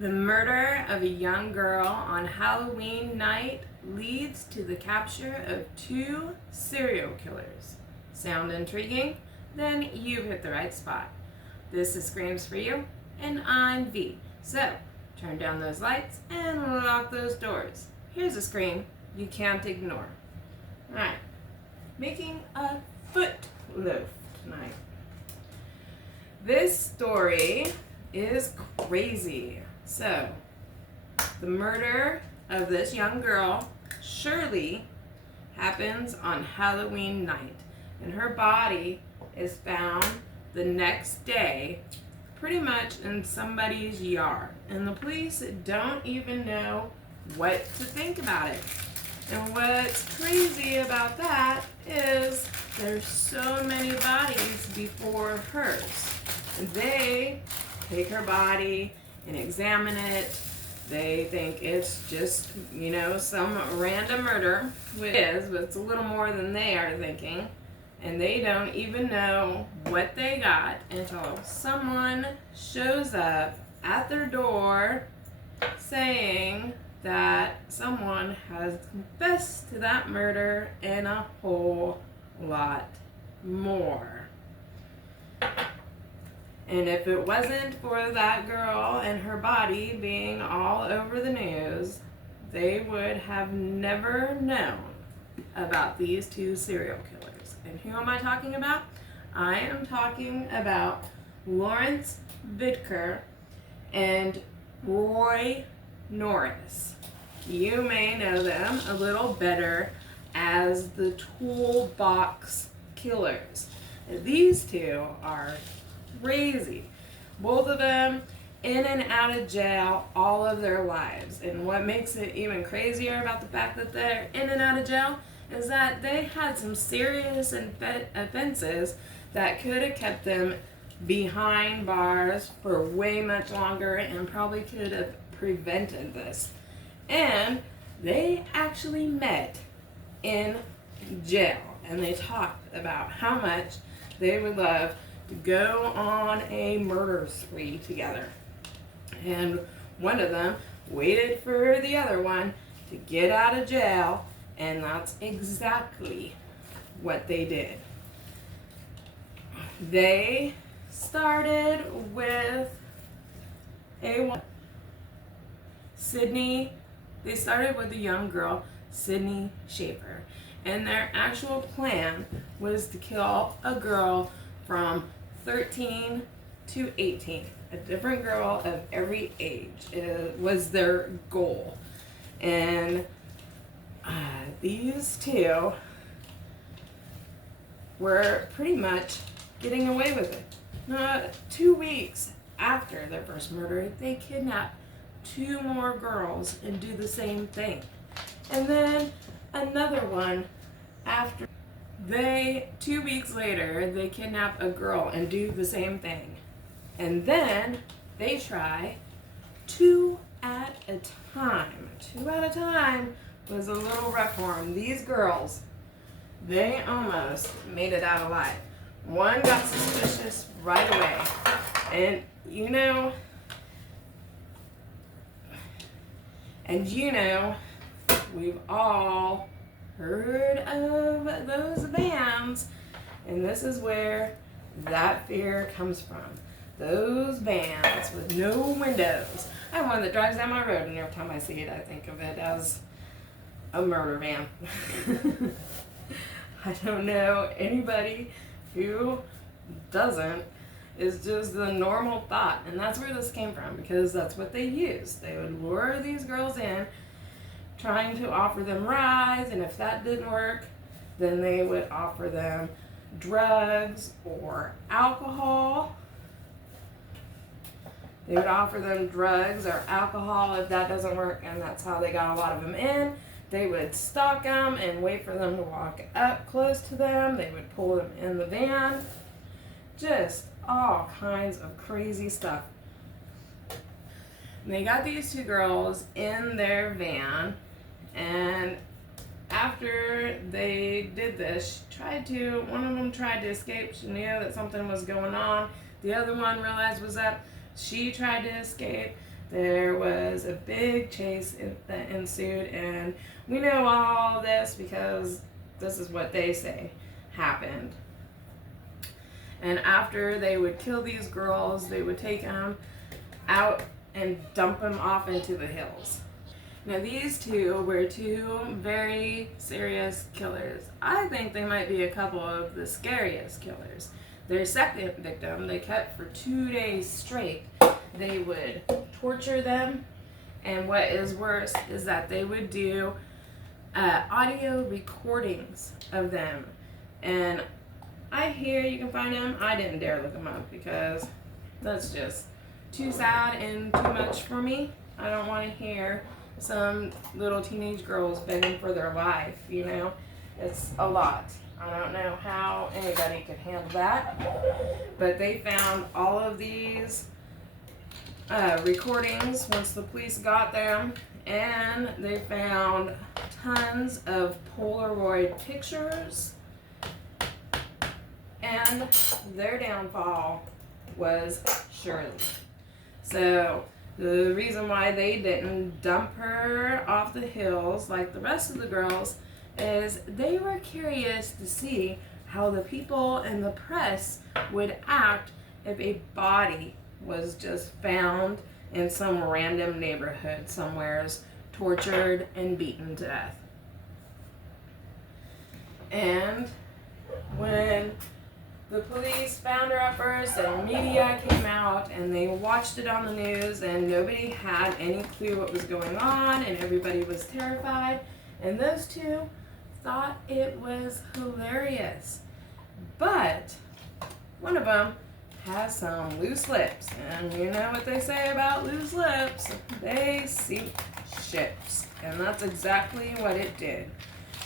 The murder of a young girl on Halloween night leads to the capture of 2 serial killers. Sound intriguing? Then you've hit the right spot. This is Screams for You, and I'm V. So, turn down those lights and lock those doors. Here's a scream you can't ignore. Alright, making a foot loaf tonight. This story is crazy. So, the murder of this young girl, Shirley, happens on Halloween night, and her body is found the next day pretty much in somebody's yard, and the police don't even know what to think about it. And what's crazy about that is there's so many bodies before hers. And they take her body and examine it. They think it's just, some random murder, which is, but it's a little more than they are thinking. And they don't even know what they got until someone shows up at their door saying that someone has confessed to that murder and a whole lot more. And if it wasn't for that girl and her body being all over the news, they would have never known about these 2 serial killers. And who am I talking about? I am talking about Lawrence Bittker and Roy Norris. You may know them a little better as the Toolbox Killers. These 2 are crazy. Both of them in and out of jail all of their lives. And what makes it even crazier about the fact that they're in and out of jail is that they had some serious offenses that could have kept them behind bars for way much longer and probably could have prevented this. And they actually met in jail, and they talked about how much they would love to go on a murder spree together. And one of them waited for the other one to get out of jail, and that's exactly what they did. They started with They started with a young girl, Sydney Schaefer, and their actual plan was to kill a girl from 13 to 18. A different girl of every age was their goal. And these 2 were pretty much getting away with it. 2 weeks after their first murder, they kidnapped 2 more girls and do the same thing. And then another one after. 2 weeks later, they kidnap a girl and do the same thing. And then they try 2 at a time. 2 at a time was a little rough for them. These girls, they almost made it out alive. One got suspicious right away. And we've all heard of those vans, and this is where that fear comes from. Those vans with no windows. I have one that drives down my road, and every time I see it, I think of it as a murder van. I don't know anybody who doesn't. It's just the normal thought, and that's where this came from, because that's what they used. They would lure these girls in, trying to offer them rides, and if that didn't work, then they would offer them drugs or alcohol. They would offer them drugs or alcohol if that doesn't work, and that's how they got a lot of them in. They would stalk them and wait for them to walk up close to them. They would pull them in the van. Just all kinds of crazy stuff. And they got these 2 girls in their van, and after they did this, one of them tried to escape. She knew that something was going on. The other one realized was up. She tried to escape. There was a big chase that ensued, and we know all this because this is what they say happened. And after they would kill these girls, they would take them out and dump them off into the hills. Now, these two were two very serious killers. I think they might be a couple of the scariest killers. Their second victim, they kept for 2 days straight. They would torture them, and what is worse is that they would do audio recordings of them. And I hear you can find them. I didn't dare look them up because that's just too sad and too much for me. I don't want to hear some little teenage girls begging for their life, you know. It's a lot. I don't know how anybody could handle that. But they found all of these recordings once the police got them, and they found tons of Polaroid pictures, and their downfall was Shirley. So the reason why they didn't dump her off the hills like the rest of the girls is they were curious to see how the people in the press would act if a body was just found in some random neighborhood somewheres, tortured and beaten to death. And when the police found her at first, and media came out, and they watched it on the news, and nobody had any clue what was going on, and everybody was terrified. And those two thought it was hilarious. But one of them has some loose lips, and you know what they say about loose lips? They sink ships, and that's exactly what it did.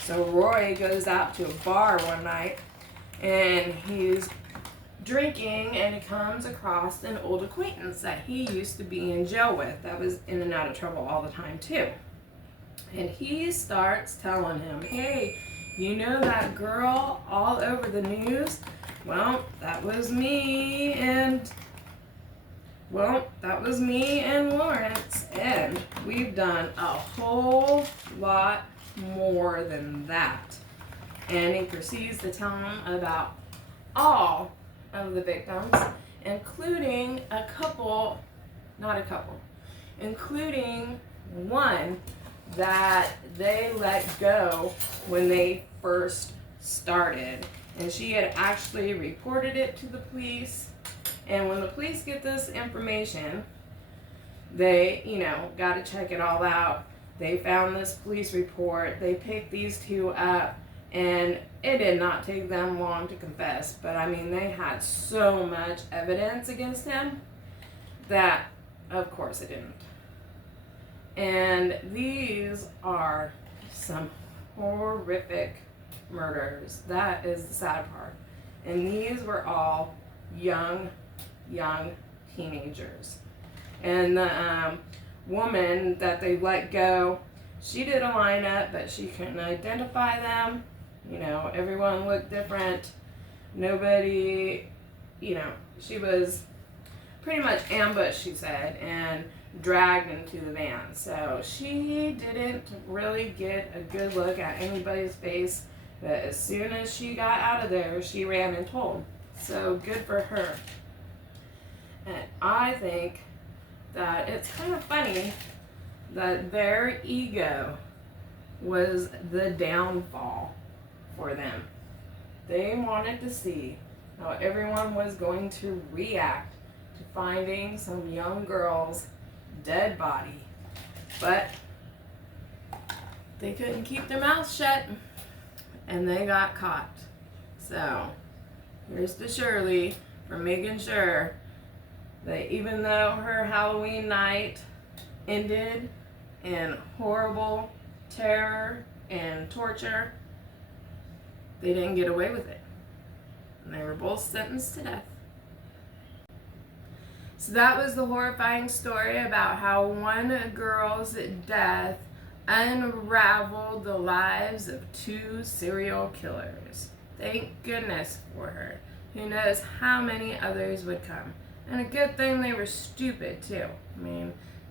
So Roy goes out to a bar one night, and he's drinking, and he comes across an old acquaintance that he used to be in jail with that was in and out of trouble all the time too. And he starts telling him, hey, you know that girl all over the news? Well, that was me and Lawrence, and we've done a whole lot more than that. And he proceeds to tell him about all of the victims, including including one that they let go when they first started. And she had actually reported it to the police. And when the police get this information, they, got to check it all out. They found this police report. They picked these two up. And it did not take them long to confess. But, they had so much evidence against him that, of course, it didn't. And these are some horrific murders. That is the sad part. And these were all young teenagers. And the woman that they let go, she did a lineup, but she couldn't identify them. Everyone looked different. Nobody, she was pretty much ambushed, she said, and dragged into the van. So she didn't really get a good look at anybody's face. But as soon as she got out of there, she ran and told. So good for her. And I think that it's kind of funny that their ego was the downfall for them. They wanted to see how everyone was going to react to finding some young girl's dead body. But they couldn't keep their mouths shut, and they got caught. So here's to Shirley for making sure that even though her Halloween night ended in horrible terror and torture, they didn't get away with it. And they were both sentenced to death. So that was the horrifying story about how one girl's death unraveled the lives of two serial killers. Thank goodness for her. Who knows how many others would come. And a good thing they were stupid too.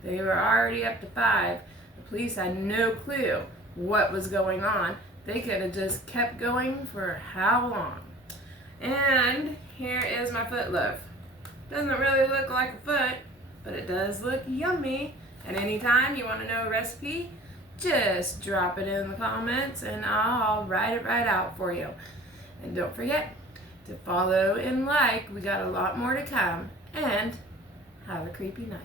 They were already up to 5. The police had no clue what was going on. They could have just kept going for how long? And here is my foot loaf. Doesn't really look like a foot, but it does look yummy. And anytime you want to know a recipe, just drop it in the comments and I'll write it right out for you. And don't forget to follow and like. We got a lot more to come. And have a creepy night.